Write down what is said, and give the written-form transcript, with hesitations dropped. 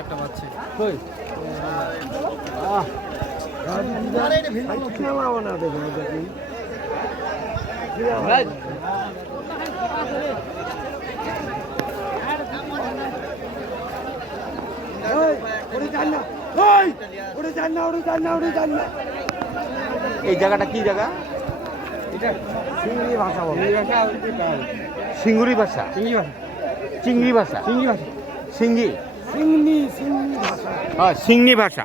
একটা বাচ্চা এই জায়গাটা কি জায়গা? সিঙ্গুরি ভাষা, চিংড়ি ভাষা, সিঙ্গি, সিংনি ভাষা।